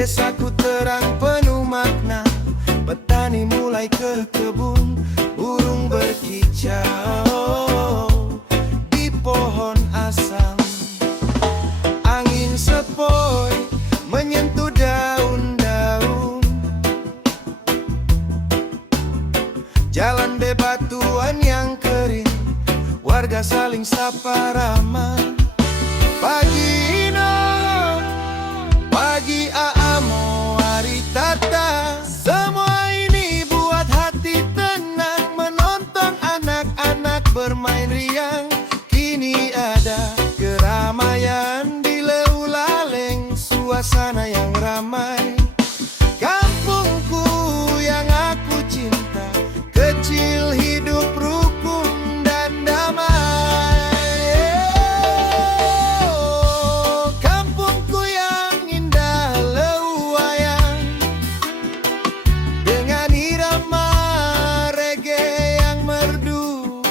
Desaku terang penuh makna, petani mulai ke kebun, burung berkicau di pohon asam. Angin sepoi menyentuh daun-daun, jalan bebatuan yang kering, warga saling sapa ramah. Pagi Ino, pagi Aamo, hari Tata, semua ini buat hati tenang, menonton anak-anak bermain riang. Kini ada keramaian di Leulaleng, suasana yang ramai. Kampungku yang aku cinta, kecil hidup rukun dan damai. Kampungku yang indah Leuwayan, dengan irama reggae yang merdu.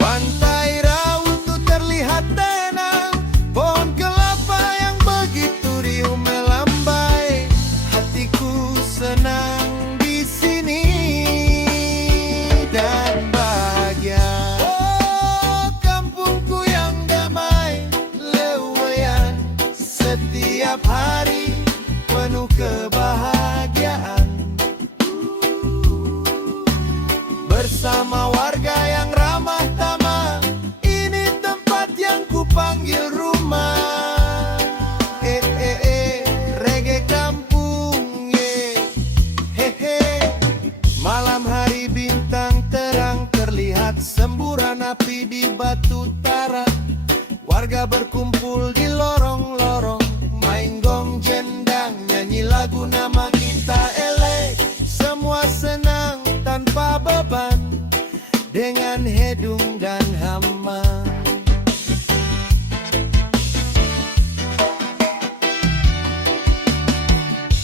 Pantai Raut terlihat tenang, pohon kelapa yang begitu riuh melambai. Hatiku senang di sini dan bahagia. Oh, kampungku yang damai Leuwayan, setiap hari penuh kebahagiaan. Bersama warga yang ramah tamah, ini tempat yang kupanggil rumah. Reggae kampung, hehe. Malam hari bintang terang, terlihat semburan api di batu tara. Warga berkumpul di lorong-lorong, main gong jendang, nyanyi lagu nama kita elek. Semua senang tanpa beban, dengan hedung dan hama.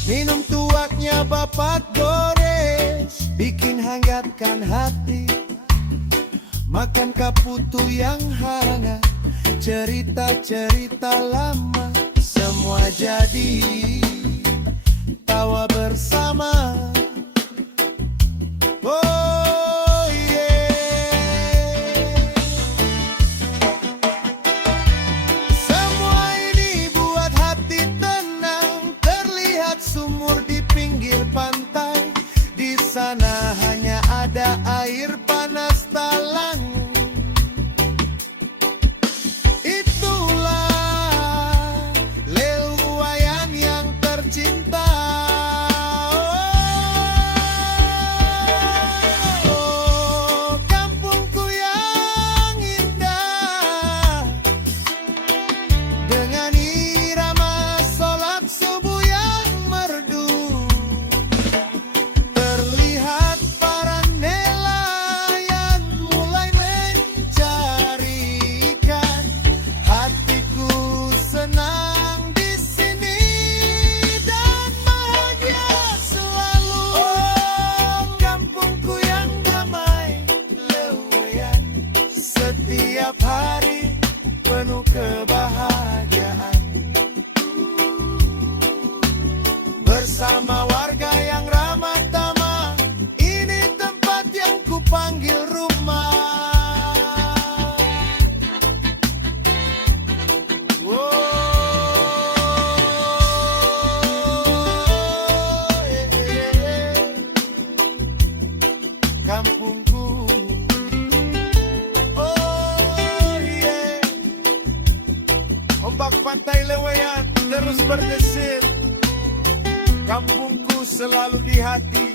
Minum tuaknya Bapak Gores, bikin hangatkan hati. Makan kaputu yang hangat, cerita-cerita lama, semua jadi tawa bersama. Oh yeah. Semua ini buat hati tenang, terlihat sumur di pinggir pantai. Di sana hanya ada air panas talang. Itulah Leuwayan yang tercinta. Oh, kampungku yang indah, dengan irama sholat subuh yang merdu. Terlihat para nelayan mulai mencari ikan. Hatiku senang di sini dan bahagia selalu. Oh, kampungku yang damai Leuwayan, setiap hari penuh kebahagiaan. Bersama warga yang ramah tamah, ini tempat yang kupanggil rumah. Kampungku, oh yeah. Ombak pantai Leuwayan terus berdesir, kampungku selalu di hati.